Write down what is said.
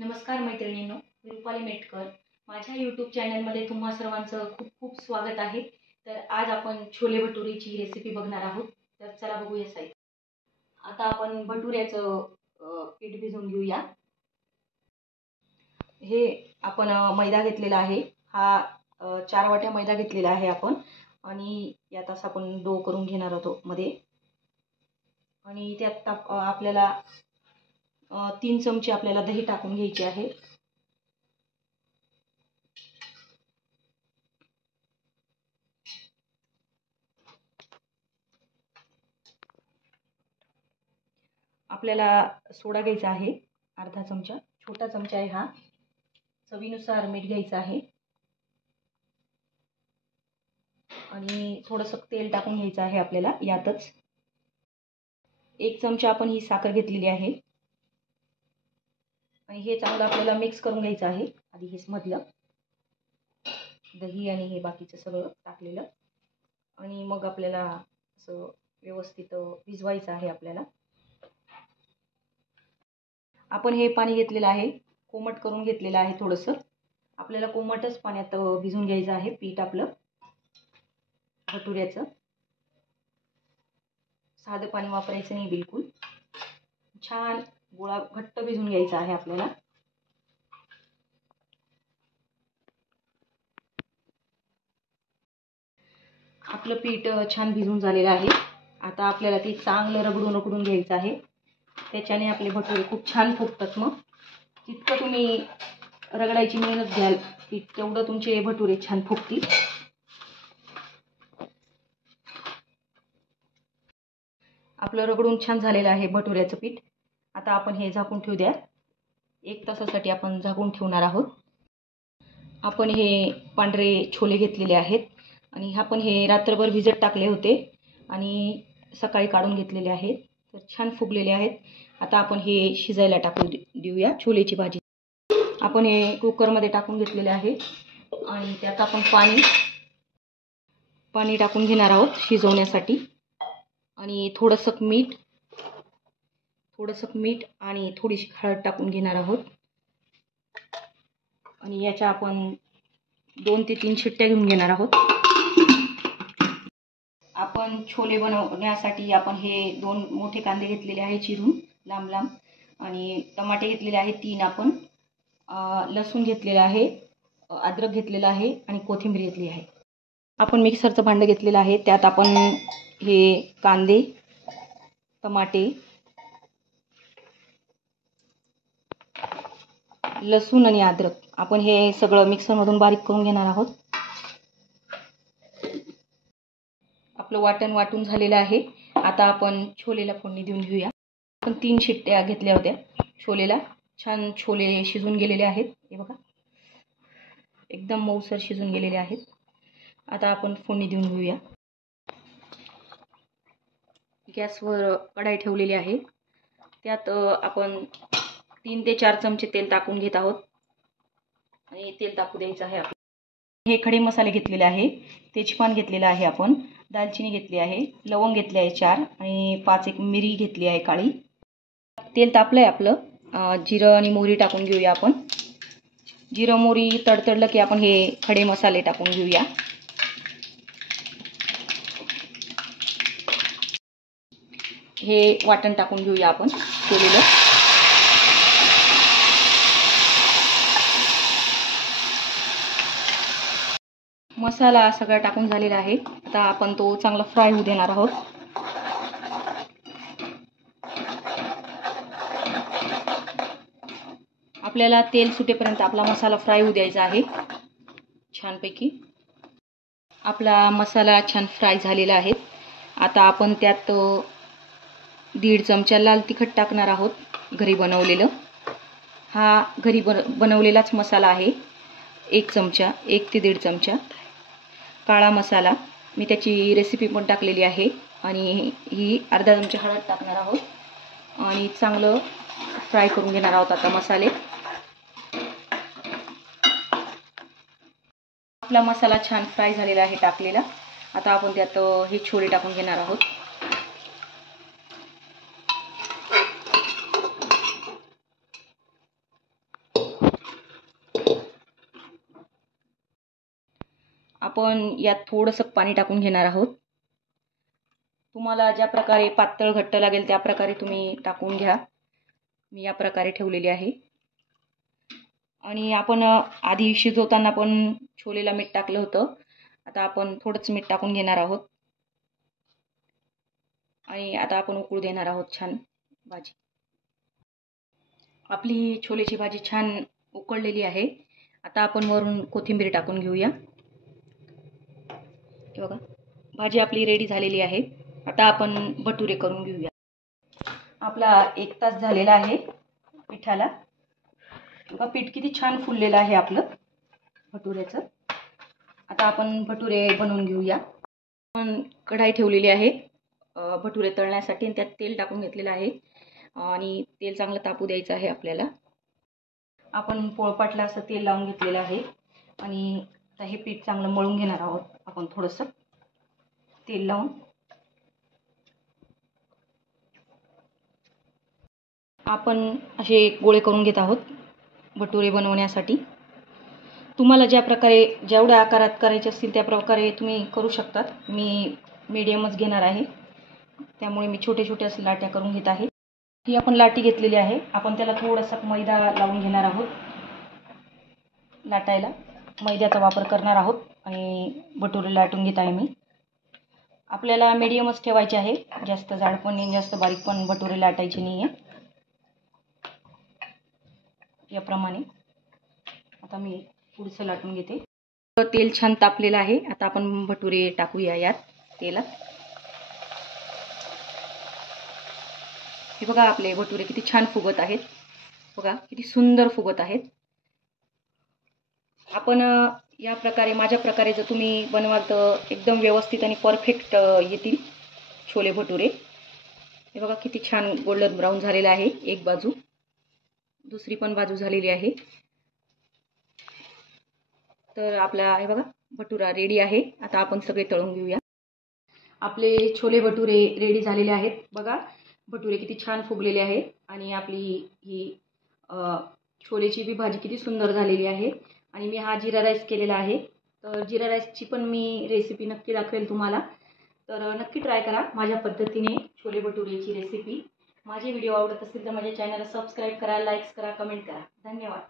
नमस्कार मैत्रिणींनो, मी रुपाली मेटकर. माझ्या यूट्यूब चॅनलमध्ये तुम्हा सर्वांचं खूप खूप स्वागत आहे. तर आज आपण छोले भटुरेची रेसिपी बघणार आहोत. तर चला बघूया साहित्य. आता आपण भटुऱ्याचं पीठ भिजवून घेऊया. हे आपण मैदा घेतलेला आहे. हा 4 वाट्या मैदा घेतलेला आहे आपण. आणि यात असं आपण डो करून घेणार आहोत मध्ये. आणि त्यात आपल्याला 3 चमचे आपल्याला दही टाकून घ्यायचे आहे. आपल्याला सोडा घ्यायचा आहे अर्धा चमचा, छोटा चमचा आहे हा. चवीनुसार मीठ घ्यायचं आहे आणि थोडंसं तेल टाकून घ्यायचं आहे आपल्याला यातच. 1 चमचा आपण ही साखर घेतलेली आहे आणि हे चांगलं आपल्याला मिक्स करून घ्यायचं आहे. आधी हेच मधलं दही आणि हे बाकीचं सगळं टाकलेलं आणि मग आपल्याला असं व्यवस्थित भिजवायचं आहे. आपल्याला आपण हे पाणी घेतलेलं आहे, कोमट करून घेतलेलं आहे थोडंसं. आपल्याला कोमटच पाण्यात भिजवून घ्यायचं आहे पीठ आपलं भटुऱ्याचं. साधं पाणी वापरायचं नाही बिलकुल. छान गोळा घट्ट भिजवून घ्यायचा आहे आपल्याला. आपलं पीठ छान भिजून झालेलं आहे. आता आपल्याला ते चांगलं रगडून घ्यायचं आहे. त्याच्याने आपले भटुरे खूप छान फुगतात. मग जितकं तुम्ही रगडायची मेहनत घ्याल तेवढं तुमचे भटुरे छान फुगतील. आपलं रगडून छान झालेलं आहे भटुऱ्याचं पीठ. आता आपण हे झाकून ठेवू द्या. 1 तासासाठी आपण झाकून ठेवणार आहोत. आपण हे पांढरे छोले घेतलेले आहेत आणि आपण हे रात्रभर भिजत टाकले होते आणि सकाळी काढून घेतलेले आहेत. तर छान फुगलेले आहेत. आता आपण हे शिजायला टाकून देऊया छोलेची भाजी. आपण हे कुकरमध्ये टाकून घेतलेले आहे आणि त्यात आपण पाणी टाकून घेणार आहोत शिजवण्यासाठी. आणि थोडंसं मीठ आणि थोडीशी हळद टाकून घेणार आहोत. आणि याच्या आपण 2 ते 3 शिट्ट्या घेऊन घेणार आहोत. आपण छोले बनवण्यासाठी आपण हे 2 मोठे कांदे घेतलेले आहे चिरून लांब लांब आणि टमाटे घेतलेले आहे 3. आपण लसूण घेतलेला आहे, अद्रक घेतलेला आहे आणि कोथिंबीर घेतली आहे. आपण मिक्सरचं भांडं घेतलेलं आहे. त्यात आपण हे कांदे, टमाटे, लसूण आणि अद्रक आपण हे सगळं मिक्सरमधून बारीक करून घेणार आहोत. आपलं वाटण वाटून झालेलं आहे. आता आपण छोलेला फोडणी देऊन घेऊया. आपण 3 शिट्ट्या घेतल्या होत्या छोलेला. छान छोले शिजून गेलेले आहेत. हे बघा एकदम मऊसर शिजून गेलेले आहेत. आता आपण फोडणी देऊन घेऊया. गॅसवर कढाई ठेवलेली आहे. त्यात आपण 3 ते 4 चमचे तेल टाकून घेत आहोत आणि तेल टाकू द्यायचं आहे. हे खडे मसाले घेतलेले आहे. तेजपान घेतलेला आहे आपण, दालचिनी घेतली आहे, लवंग घेतले आहे 4 आणि 5 मिरी घेतली आहे काळी. तेल तापलंय आपलं. जिरं आणि मोहरी टाकून घेऊया आपण. जिरं मोहरी तडतडलं की आपण हे खडे मसाले टाकून घेऊया. हे वाटण टाकून घेऊया आपण केलेलं. मसाला सगळा टाकून झालेला आहे. आता आपण तो चांगला फ्राय होऊ देणार आहोत. आपल्याला तेल सुटेपर्यंत आपला मसाला फ्राय होऊ द्यायचा आहे छानपैकी. आपला मसाला छान फ्राय झालेला आहे. आता आपण त्यात 1.5 चमचा लाल तिखट टाकणार आहोत, घरी बनवलेलं. हा घरी बनवलेलाच मसाला आहे. 1 चमचा, 1 ते 1.5 चमचा काळा मसाला, मी त्याची रेसिपी पण टाकलेली आहे. आणि ही अर्धा चमचा हळद टाकणार आहोत आणि चांगलं फ्राय करून घेणार आहोत आता मसाले. आपला मसाला छान फ्राय झालेला आहे टाकलेला. आता आपण त्यात हे छोले टाकून घेणार आहोत. आपण यात थोडंसं पाणी टाकून घेणार आहोत. तुम्हाला ज्या प्रकारे पातळ घट्ट लागेल त्या प्रकारे तुम्ही टाकून घ्या. मी या प्रकारे ठेवलेली आहे. आणि आपण आधी शिजवताना पण छोलेला मीठ टाकलं होतं. आता आपण थोडंच मीठ टाकून घेणार आहोत आणि आता आपण उकळू देणार आहोत छान भाजी. आपली छोलेची भाजी छान उकळलेली आहे. आता आपण वरून कोथिंबीर टाकून घेऊया. हे बघा, भाजी आपली रेडी झालेली आहे. आता आपण भटुरे करून घेऊया. आपला 1 तास झालेला आहे पिठाला. बघा पीठ किती छान फुललेलं आहे आपलं भटुऱ्याचं. आता आपण भटुरे बनवून घेऊया. आपण कढाई ठेवलेली आहे भटुरे तळण्यासाठी आणि त्यात तेल टाकून घेतलेलं आहे आणि तेल चांगलं तापू द्यायचं आहे आपल्याला. आपण पोळपाटला असं तेल लावून घेतलेलं आहे आणि आता हे पीठ चांगलं मळून घेणार आहोत आपण थोडंसं तेल लावून. आपण असे गोळे करून घेत आहोत भटुरे बनवण्यासाठी. तुम्हाला ज्या प्रकारे जेवढ्या आकारात करायचे असतील त्या प्रकारे तुम्ही करू शकता. मी मीडियमच घेणार आहे त्यामुळे मी छोटे छोटे असे लाट्या करून घेत आहे. ही आपण लाटी घेतलेली आहे. आपण त्याला थोडासा मैदा लावून घेणार आहोत. लाटायला मैद्याचा वापर करणार आहोत आणि भटुरे लाटून घेत आहे मी. आपल्याला मीडियमच ठेवायचे आहे. जास्त जाड पण नाही जास्त बारीक पण भटुरे लाटायचे नाही आहे. याप्रमाणे आता मी पुढचं लाटून घेते. तेल छान तापलेलं आहे. आता आपण भटुरे टाकूया यात तेलात. हे बघा आपले भटुरे किती छान फुगत आहेत. बघा किती सुंदर फुगत आहेत. आपण या प्रकारे माझ्या प्रकारे जर तुम्ही बनवाल तर एकदम व्यवस्थित आणि परफेक्ट येतील छोले भटुरे. हे बघा किती छान गोल्डन ब्राऊन झालेलं आहे एक बाजू. दुसरी पण बाजू झालेली आहे. तर आपला हे बघा भटुरा रेडी आहे. आता आपण सगळे तळून घेऊया. आपले छोले भटुरे रेडी झालेले आहेत. बघा भटुरे किती छान फुगलेले आहेत आणि आपली ही छोलेची बी भाजी किती सुंदर झालेली आहे. आणि मी हा जिरा राईस केलेला आहे. तर जिरा राईसची पण मी रेसिपी नक्की दाखवेल तुम्हाला. तर नक्की ट्राय करा माझ्या पद्धतीने छोले भटुरेची रेसिपी. माझे व्हिडिओ आवडत असतील तर माझ्या चॅनलला सबस्क्राईब करा, लाईक्स करा, कमेंट करा. धन्यवाद.